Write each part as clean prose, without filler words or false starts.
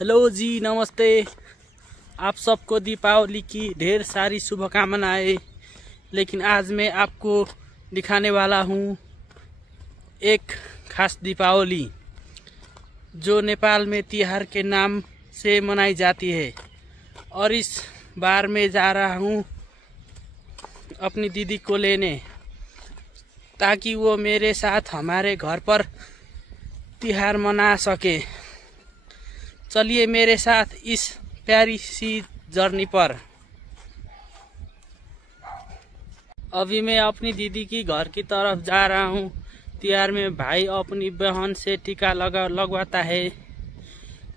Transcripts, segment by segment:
Hello जी, नमस्ते। आप सबको दीपावली की ढेर सारी शुभकामनाएं। लेकिन आज मैं आपको दिखाने वाला हूँ एक खास दीपावली जो नेपाल में तिहार के नाम से मनाई जाती है। और इस बार मैं जा रहा हूँ अपनी दीदी को लेने, ताकि वो मेरे साथ हमारे घर पर तिहार मना सके। चलिए मेरे साथ इस प्यारी सी जर्नी पर। अभी मैं अपनी दीदी की घर की तरफ जा रहा हूँ। तिहार में भाई अपनी बहन से टीका लगवाता है,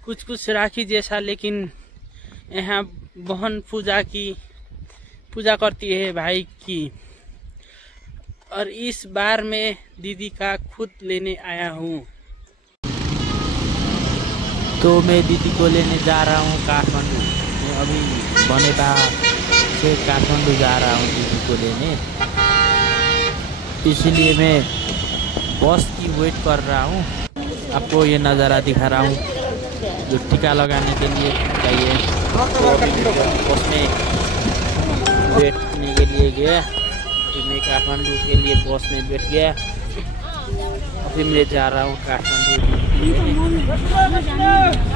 कुछ राखी जैसा। लेकिन यहाँ बहन पूजा करती है भाई की। और इस बार मैं दीदी का खुद लेने आया हूँ। तो मैं दीदी को लेने जा रहा हूँ काठमाडौँ। मैं अभी बनेपा से काठमाडौँ जा रहा हूँ दीदी को लेने, इसलिए मैं बस की वेट कर रहा हूँ। आपको ये नज़ारा दिखा रहा हूँ जो टीका लगाने के लिए चाहिए। बस में बैठने के लिए गया, फिर मैं काठमाडौँ के लिए बस में बैठ गया। अभी मैं जा रहा हूँ काठमाडौँ।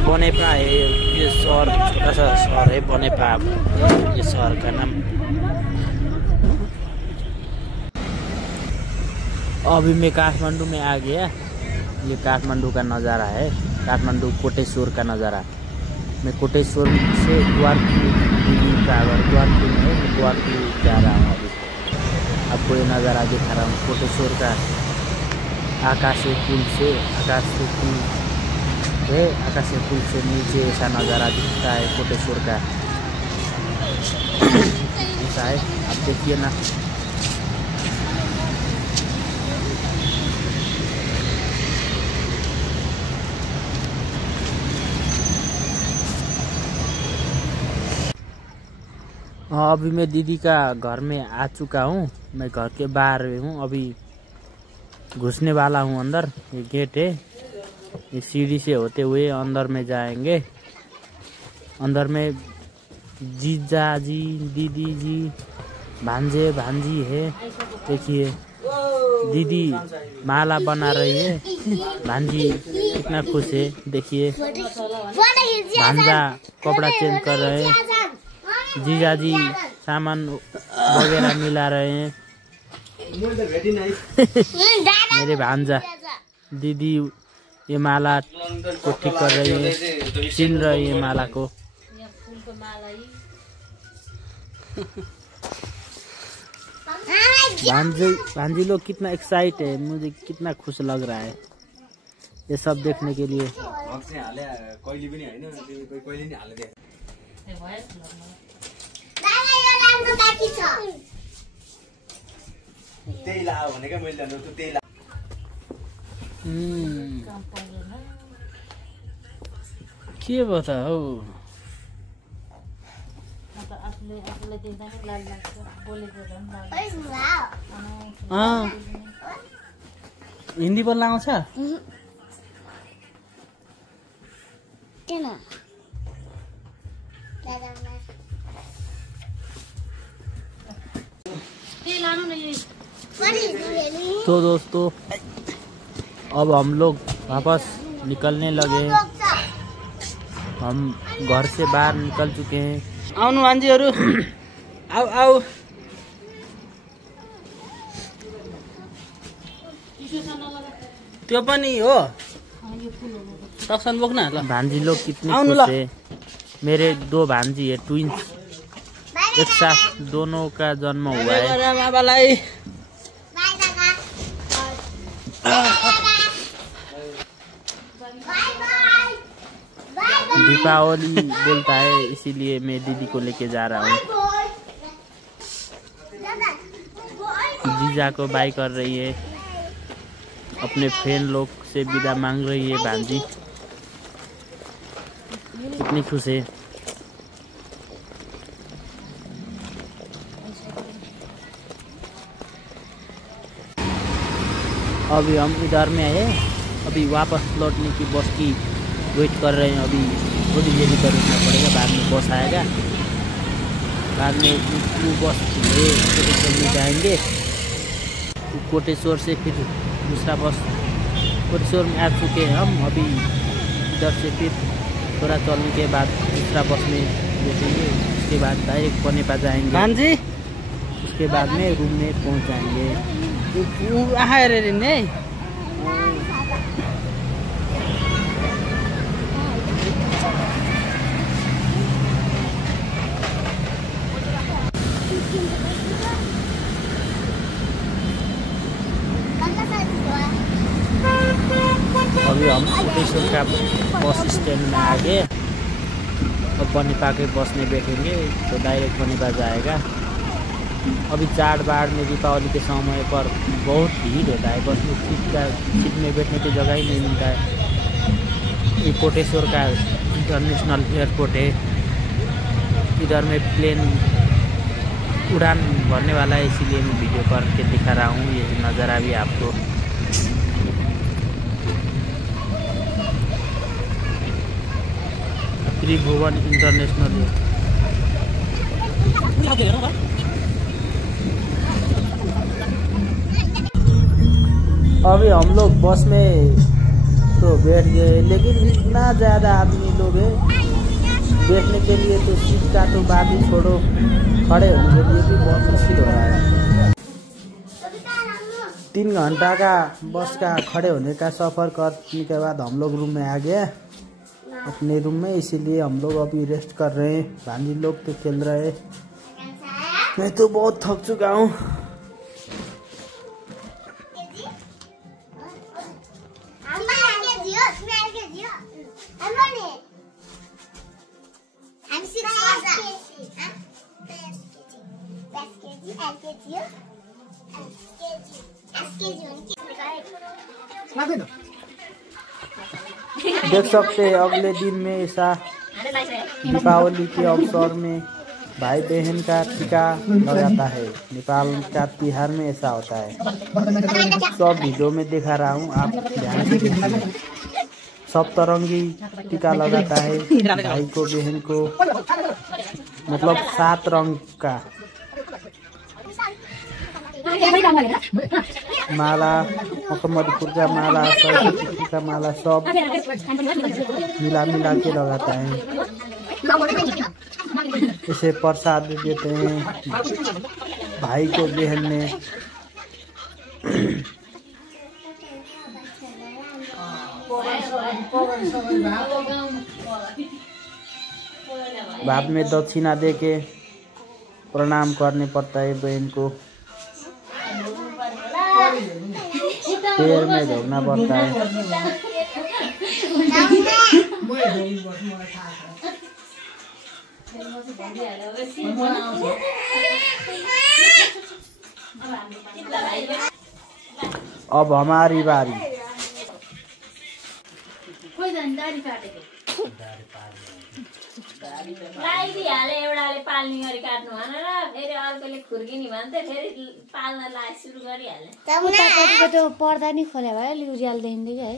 बनेपा है ये शहर, छोटा सा शहर है बनेपा, ये शहर का नाम। अभी मैं काठमाडौँ में आ गया। ये काठमाडौँ का नज़ारा है, काठमाडौँ कोटेश्वर का नज़ारा। मैं कोटेश्वर से द्वारपुर जा रहा हूँ। अभी आपको ये नज़ारा दिखा रहा हूँ कोटेश्वर का। आकाशीय पुल से नीचे ऐसा नज़ारा दिखता है कोटेश्वर का। ऐसा है, आप देखिए ना। अभी मैं दीदी का घर में आ चुका हूँ। मैं घर के बाहर हूँ, अभी घुसने वाला हूँ अंदर। ये गेट है, ये सीढ़ी से होते हुए अंदर में जाएंगे। अंदर में जीजा जी, दीदी जी, भांजे भांजी है। देखिए दीदी माला बना रही है, भांजी कितना खुश है। देखिए भांजा कपड़ा चेंज कर रहे हैं, जीजा जी सामान वगैरह मिला रहे हैं। मेरे भांजा दीदी ये माला को ठीक कर रही है, छीन रही है माला को। भांजी लोग कितना एक्साइट है, मुझे कितना खुश लग रहा है ये सब देखने के लिए। के बताओ, हिंदी बोल्न आउँछ? तो दोस्तों अब हम लोग वापस निकलने लगे हैं। हम घर से बाहर निकल चुके हैं। आउनु मान्छेहरु, आऊ त्यो पनि हो सक्सन बोक्न ल। भान्जी लोग कितने खुश है। मेरे दो भांजी है, ट्विंस, एक साथ दोनों का जन्म हुआ है। दीपावली बोलता है, इसीलिए मैं दीदी को लेके जा रहा हूँ। जीजा को बाय कर रही है, अपने फ्रेंड लोग से विदा मांग रही है। भांजी कितनी खुश है। अभी हम इधर में है, अभी वापस लौटने की बस की वेट कर रहे हैं। अभी को ये भी तो रुकना पड़ेगा, बाद में बस आएगा, बाद में वो बस कोटेश्वर में जाएंगे, कोटेश्वर से फिर दूसरा बस, कोटेश्वर में आ चुके हैं हम, अभी इधर से फिर थोड़ा चलने के बाद दूसरा बस में बैठेंगे, उसके बाद डायरेक्ट बनेपा जाएंगे। हाँ जी, उसके बाद में रूम में पहुंच जाएंगे। अभी हम कोटेश्वर का बस स्टैंड में आ गए, अब बनेपा के बस में बैठेंगे तो डायरेक्ट बनेपा जाएगा। अभी चाड़ बाड़ में दीपावली के समय पर बहुत भीड़ होता है, बस में सीट में बैठने की जगह ही नहीं मिलता है। ये कोटेश्वर का इंटरनेशनल एयरपोर्ट है, इधर में प्लेन उड़ान भरने वाला है, इसीलिए मैं वीडियो करके दिखा रहा हूँ। ये नज़ारा भी आपको त्रिभुवन इंटरनेशनल है। अभी हम लोग बस में तो बैठ गए, लेकिन इतना ज़्यादा आदमी लोग है बैठने के लिए, तो सीट का तो बात ही छोड़ो, खड़े होने के लिए भी बहुत मुश्किल हो रहा है। 3 घंटा का बस का खड़े होने का सफ़र करने के बाद हम लोग रूम में आ गए अपने रूम में, इसीलिए हम लोग अभी रेस्ट कर रहे हैं। भांजी लोग तो खेल रहे हैं, मैं तो बहुत थक चुका हूँ। देख सकते हैं अगले दिन में ऐसा दीपावली के अवसर में भाई बहन का टीका लगाता है। नेपाल का तिहार में ऐसा होता है, सब वीडियो में दिखा रहा हूँ, आप ध्यान से देखिए। सब तरंगी टीका लगाता है भाई को बहन को, मतलब 7 रंग का माला, मकमदपुर का माला, सरस्वती का माला, सब मिला मिला के लगाता है। इसे प्रसाद देते हैं भाई को बहन ने। बाद में दक्षिणा दे के प्रणाम करने पड़ता है बहन को, पैर में धोना पड़ता है। अब हमारी बारी। एउटाले पाल्ने गरी काट्नु भन र फेरि अर्कोले खुर्किने भन्छ, फेरि पाल्न सुरु गरिहाल्यो। पर्दा नि खोल्या भयो अलि उज्यालो देखिँदै है।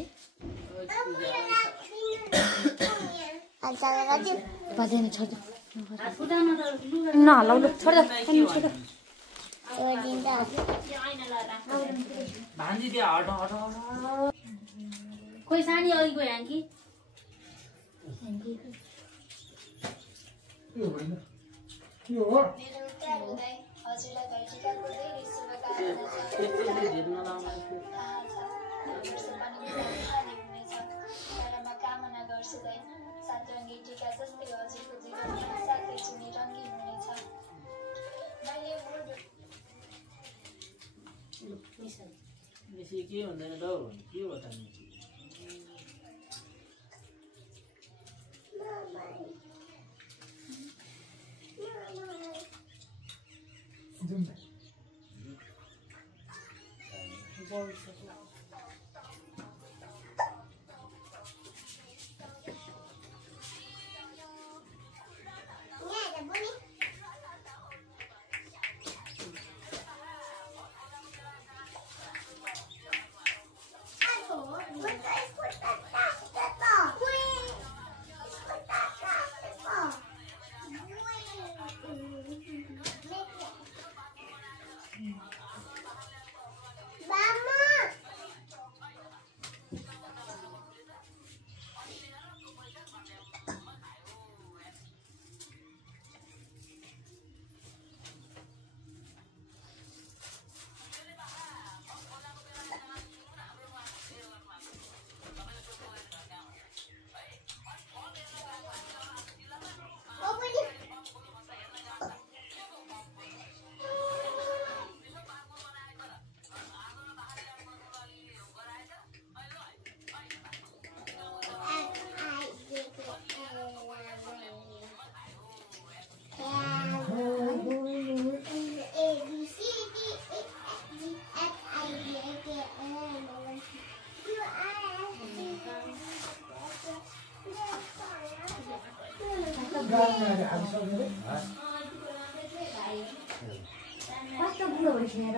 पर्दैन छोड्दो नहलाउ, छोड्दो छोड्दो। खोइ सानी अघि गयो कि के हुँदैन त हौ, के हो त कस्तो बुढो भइसकेर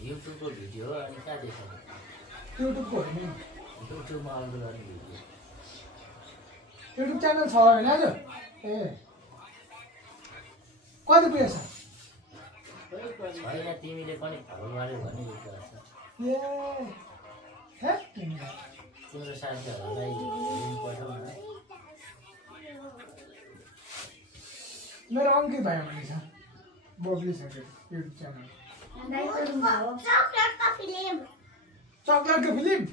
युट्युबको भिडियो अनि कहाँ देखाउने युट्युबको युट्युबमा अपलोड गर्ने भिडियो युट्युब च्यानल छ होइन आज ए कति पुगेछ होइन तिमीले पनि फलो गर्यो भने ए हे तिम्रो साथीहरूलाई लिङ्क पठाऊ न मेरो अङ्कित भाइ भन्ने छ बब्ली छ युट्युब च्यानल चकलेटको फिल्म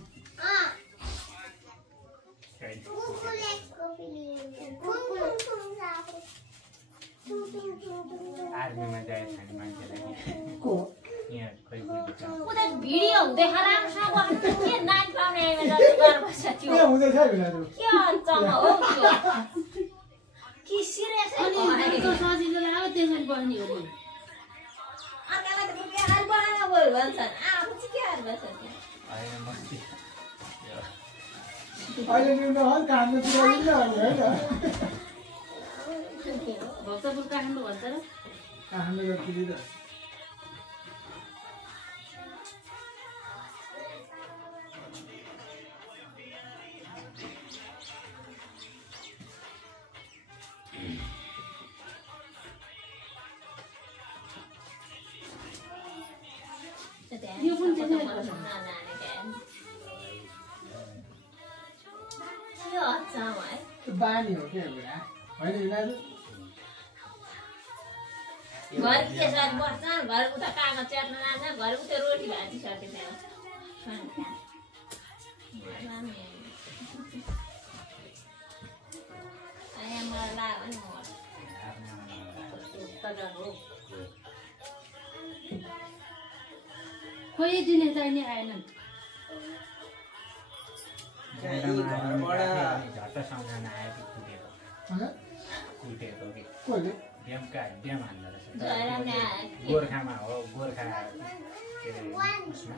आर्मीमा जाए खाने मान्छेलाई यहाँ खै उता भिडियो देखाएर राम्रोसँग गर्नु के नाइन पाउने आइमा जति गरेर बस्छ त्यो के हुँदैछ भिडियो के अञ्चलमा हो त्यो कि सिरियस सजिलो लाग्यो त्यसरी बस्ने हो अर्कालाई त बिहान बनाएर गयो भन्छन् आफू चाहिँ के गरेर बस्छ होइन मस्ती अहिले न्युन हल काममा पुऱ्याइदिनु होइन भक्तपुर काठमाडौँ भन्छ र हाम्रो गर्छु यो पनि त्यसै गर्छ बानी हो क्या बुढा होइन यिनीहरू घर के साथ बस्छ घर उता कागज च्याट्न जान्छ घर उता रोटी भाजी सके त्यहाँ मलाई लाग्यो नि खोइ दिने चाहिने आएनन् झट्ट सम्झना आयो कि कुटेको कि कसले ब्याम हान्दो रहेछ गोर्खामा हो गोर्खा के अरे उसमा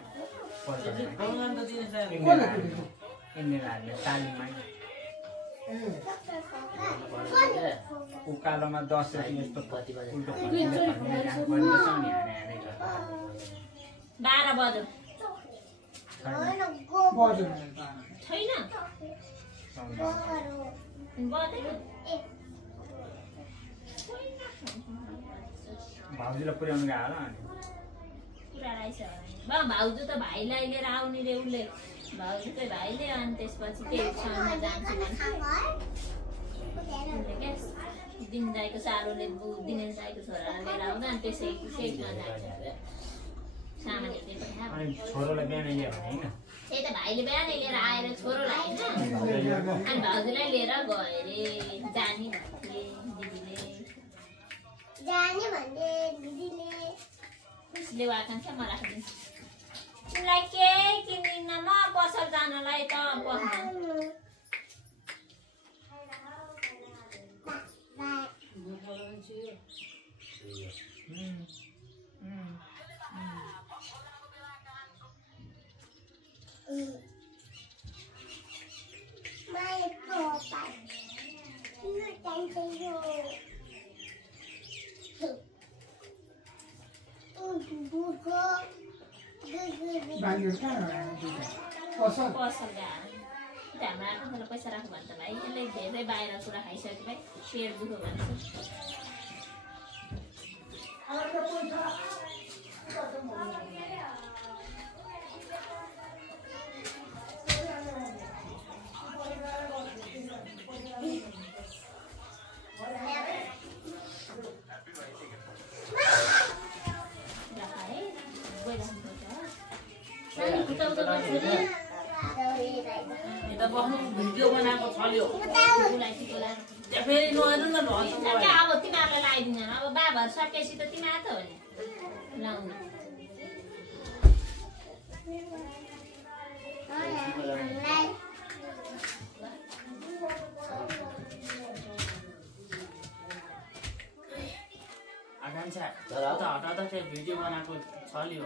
इन्डियन आर्मी तालिममा उकालोमा 10 यस्तो उल्टो फर्किँदै काम गर्दैछ नि हाने 12 बज्यो बज्यो छैन भाउजूलाई पुर्याउनु गयो होला अनि पुरा रहेछ भाउजू त भाइलाई लिएर आउने रे उसले भाउजू चाहिँ भाइले अनि त्यसपछि त्यही ठाउँमा जान्छु भने दिन दाइको सारोले दिनेश दाइको छोरालाई लिएर आउँदा अनि त्यसै सेटमा जान्छ सामान अनि छोरोलाई बिहानै ल्यायो भने होइन त्यही त भाइले बिहानै लिएर आएर छोरोलाई होइन अनि भाउजूलाई लिएर गयो अरे जाने भन्थे दिदीले उसले आकाङ्क्षा म राखिदिन्छु तिमीलाई केही किन्दिनँ म पसल जानलाई त पसल हाम्रो आकाङ्क्षालाई पैसा राख्नु भन्छ भाइ यसले धेरै बाहिर कुरा खाइसक्यो भाइ सेयर दुःख भन्छ यता बस्नु भिडियो बनाएको छल्यो त्यहाँ फेरि नहेर्नु न भन्छ क्या अब तिमीहरूलाई लगाइदिँदैन अब बाबाहरू सकेपछि त तिमीहरू त हो नि लाउनु आकांक्षा हटाउँदा चाहिँ भिडियो बनाएको छल्यो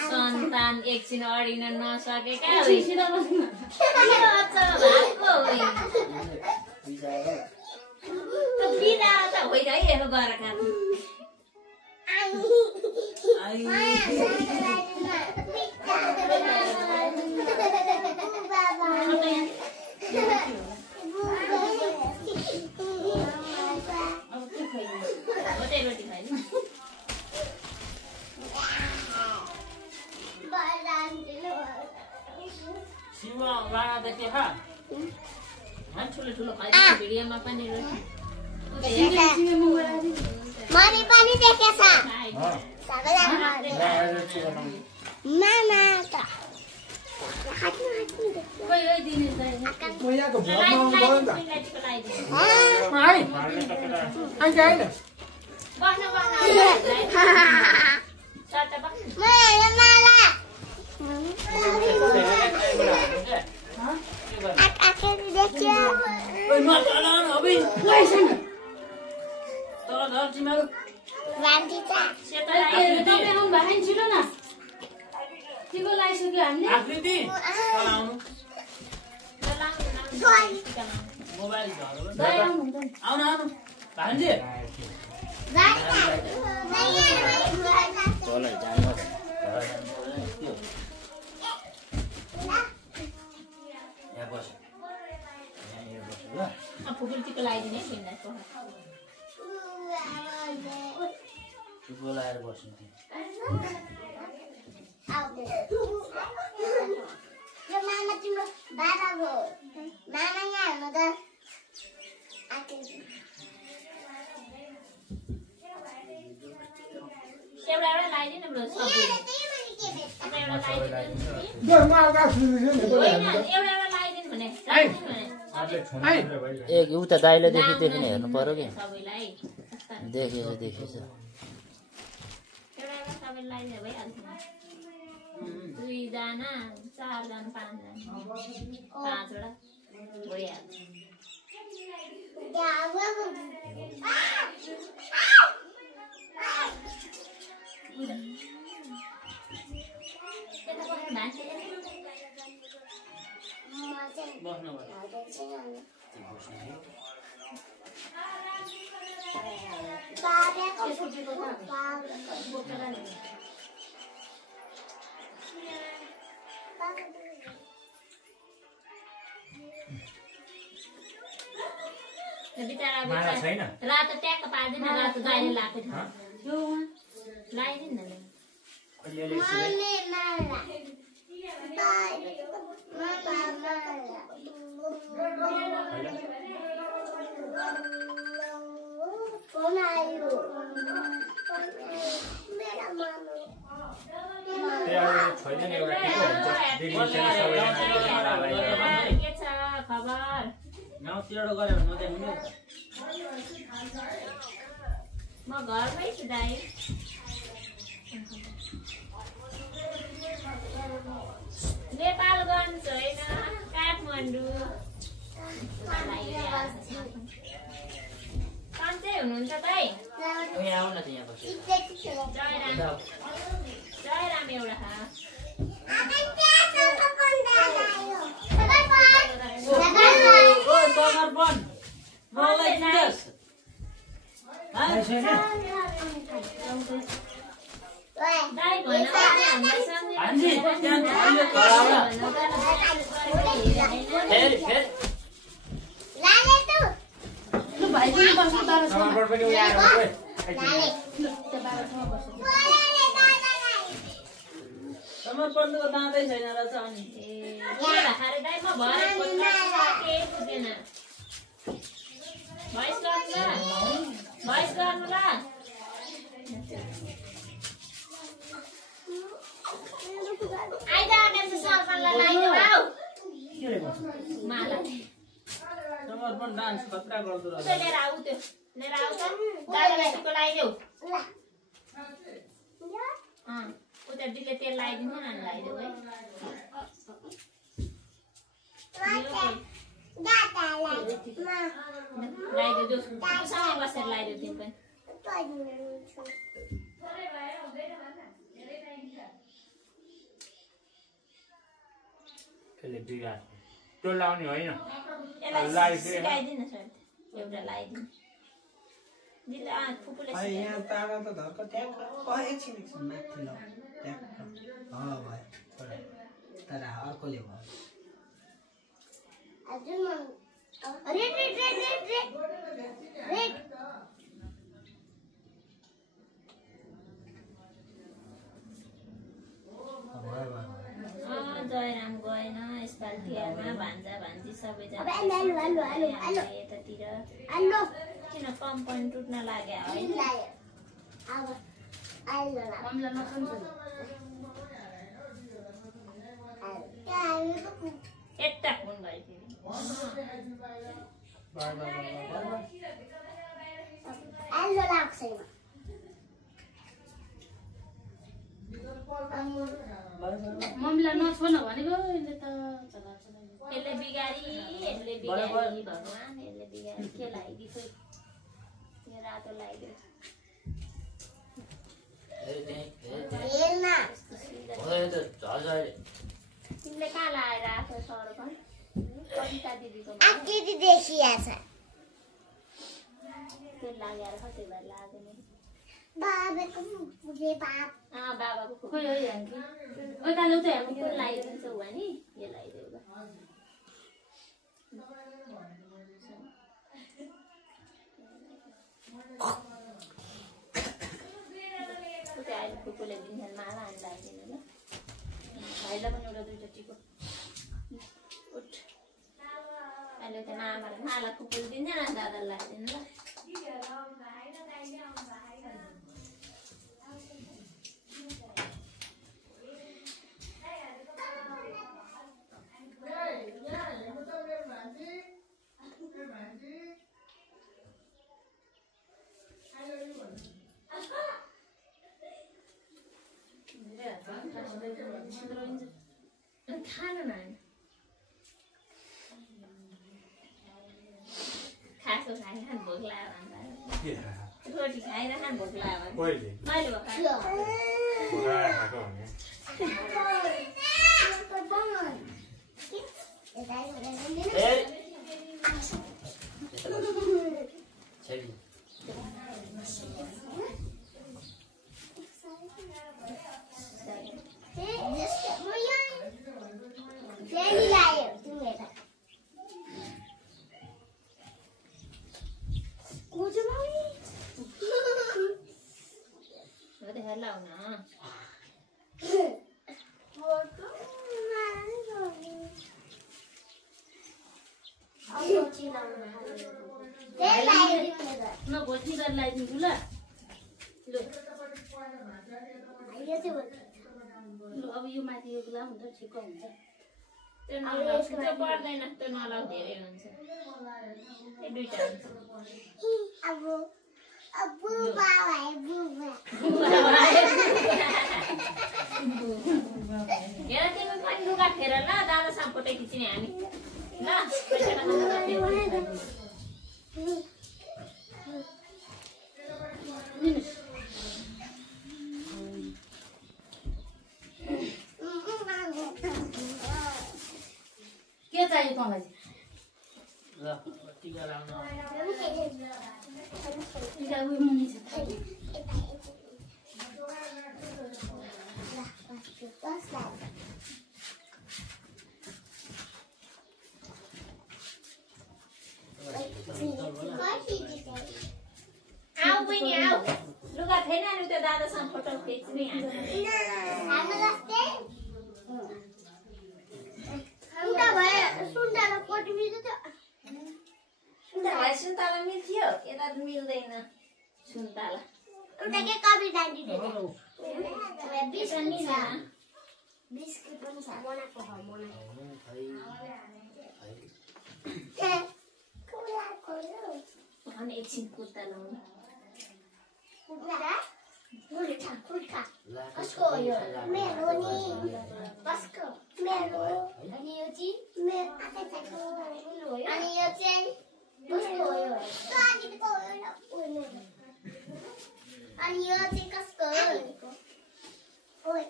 सन्तान एकछिन अडिन नसकेका बिदा त होइन है यसो गरेका रोटी खाइदिनु सिमा लाना त के खा ठुलो ठुलो खाइदिनु भिडियोमा पनि मरी पनि देखेछ मोबाइल आउनु आउनु भान्जी फुकुल्टीको लगाइदिने भिन्दाको लाएर बस्नु मामा तिम्रो बाबा हो मामा यहाँ हुनु त एउटा लगाइदिनु ब्रो सबै एउटा लगाइदिनु भने ए उता दाइले देखि हेर्नु पर्यो कि सबैलाई देखेछ एउटा सबै लगाइदिए भइहाल्छ दुईजना चारजना पाँचवटा भइहाल्छ रातो ट्याक्क पार्दैन रातो दाइले लाएको थियो लगाइदिनु न के छ खबर गाउँतिरबाट गऱ्यो भने नदेख्नु म घरमै छु दाइ नेपालगञ्ज होइन काठमाडौँ सन्चै हुनुहुन्छ दाइ आउन त यहाँ बस्यो जय राम एउटा समर्पण दाइ भएन हान्जी त्यहाँ अहिले कराउन फेरि लाले तू लु भाइ पनि बस्नु तर छ टमाटर पनि उयो आएर गयो लाले लु त्यो बाबा ठाउँमा बस्छ समर्पणको दाँदै छैन रहेछ अनि खारे दाइ म भरे के बुझेन भइस गर्नु ल आइदा मेरो सरपनलाई लाइदेऊ आऊ माला समर्पण डान्स खतरा गर्दो रहेछ लिएर आऊ त्यो लिएर आऊ त दादालाई टिको लगाइदेऊ उता दिदीले तेल लगाइदिनु न लगाइदेऊ है लगाइदेऊ सँगै बसेर लगाइदेऊ तिमी पनि त्यसले बिगार त्यो लाउने होइन यसलाई सिकाइदिनु सर एउटा लगाइदिनु दिदी फुपूले यहाँ तारा त धर्क ट्याक्क एकछिन माथि ल ट्याक्क भयो तर अर्कोले भयो red red red red red red Jayaram गएन यसपालि तिहारमा भान्जा भान्जी सबैजना यतातिर किन कम्पनी टुट्न लाग्यो है हामीलाई नसन्छ एउटा फोन भयो मम्मीलाई नछोड्न भनेको यसले त यसले बिगारी भगवान् यसले बिगारी के लगाइदियो यो रातो लगाइदियो तिमीले कहाँ लगाएर आएको सरपन कविता दिदीको तेल लागेर कति भएर लाग्यो नि बाबाको खोइ है हामी ओ ताले उतै हामी फुल लगाइदिन्छौ भने यो लगाइदेऊ ल उतै अहिले फुपूले दिन्छन् माला अनि लगाइदिनु ल भाइलाई पनि एउटा दुईवटा टिको उठ अहिले त मामालाई माला फुपूले दिन्छ न दादालाई लगाइदिनु ल खानु न खासो खाइरहनु भोक लाग्यो भने रोटी खाइरहनु भोक लाग्यो भने मैले न भोजनी गरेर लगाइदिन्छु ल लु अब यो माथि यो गुलाम हुन्छ ठिक हुन्छ त्यो पर्दैन त्यो नलाउ धेरै हुन्छ ए दुईटा हेर तिमी पनि लुगा फेर ल दादासँग फोटो खिच्ने हामी ल के चाहियो तँलाई ल टिका लाउन टिका उयो मुनि छ आऊ बहिनी आऊ लुगा थिएन नि त्यो दादासँग फोटो खिच्ने हाम्रो जस्तै सुन्दा भयो सुन्दाको फोटो मिल्छ भाइ सुन्तला मिल्थ्यो यता त मिल्दैन सुन्तला उता के कवि डान्डी दे बिस्कुट पनि छ मनाको हो अनि एकछिन कुर्ता लाउनु कुर्ता कसको हो यो मेरो नि कसको मेरो अनि यो चाहिँ मेरो अनि यो चाहिँ कसको हो यो अनि यो चाहिँ कसको हो ओइ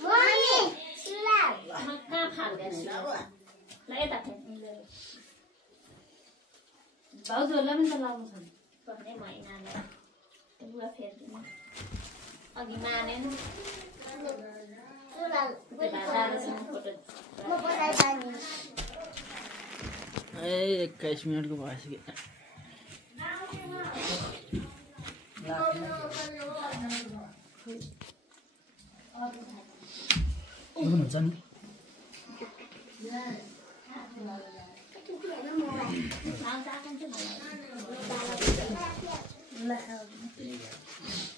मम्मी सुला म कहाँ फाल्दैछु ल यता फेरि भाउजूहरूलाई पनि त लाउनु छ नि पर्ने महिनालाई त्यो बुवा फेर्दिनु अघि मानेन सुला दादासँग फोटो म बनाइ जाने 21 मिनटको भइसक्यो हुन्छ नि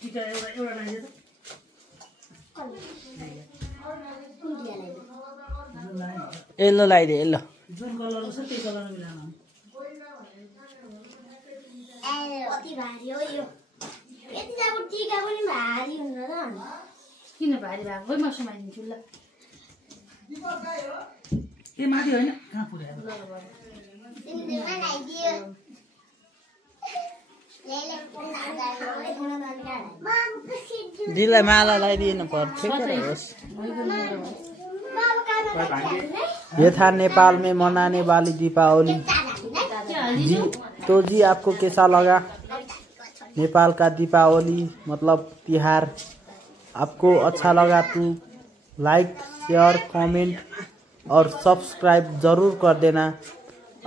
टिका एउटा लगाइदियो त यल्लो लगाइदिए यल्लो जुन कलर छ त्यही कलर मिलाउनु कति भारी हो यो यति अब टिका पनि भारी हुन्छ त किन भारी भएको म समाइदिन्छु ल ए माथि होइन कहाँ पुर्यायो तिमीले बनाइदियो दिदीलाई माला लगाइदिनु पर्थ्यो क्या होस् ये था नेपाल में मनाने वाली दीपावली जी तो जी आपको कैसा लगा नेपाल का दीपावली मतलब त्योहार आपको अच्छा लगा तो लाइक शेयर कमेंट और सब्सक्राइब जरूर कर देना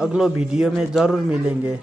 अगले वीडियो में जरूर मिलेंगे